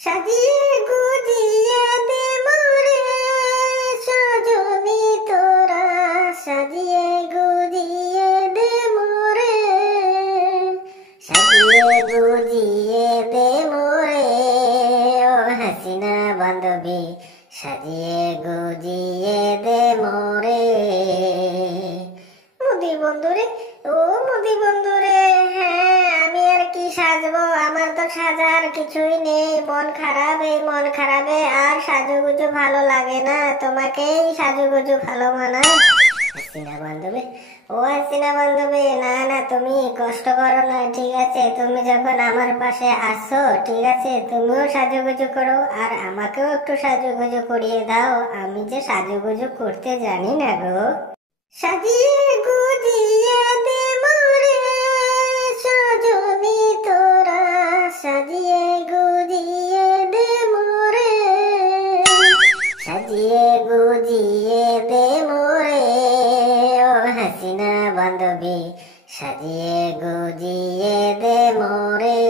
সাজিয়ে গুজিয়ে দে মোরে সজনী তোরা, সাজিয়ে গুজিয়ে দে মোরে, সাজিয়ে গুজিয়ে দে মোরে ও হাসিনা বান্ধবী, সাজিয়ে গুজিয়ে দে মোরে। মোদি বন্ধুরে, ও মোদি বন্ধুরে, হ্যাঁ আমি আর কি সাজবো, আমার তো সাজার কিছুই নেই, মন খারাপ, এই মন খারাপে আর সাজুগুজু ভালো লাগে না, তোমাকেই সাজুগুজু ভালো মানায়। হাসিনা বান্ধবী, ও হাসিনা বান্ধবী, না না তুমি কষ্ট করো না, ঠিক আছে, তুমি যখন আমার পাশে আসছো, ঠিক আছে, তুমিও সাজুগুজু করো আর আমাকেও একটু সাজুগুজু করিয়ে দাও, আমি যে সাজুগুজু করতে জানি না গো। সাজিয়ে গুজিয়ে দে মোরে সজনী তোরা, সাজিয়ে গুজিয়ে দে মোরে, সাজিয়ে গুজিয়ে দে মোরে ও হাসিনা বান্ধবী, সাজিয়ে গুজিয়ে দে মোরে।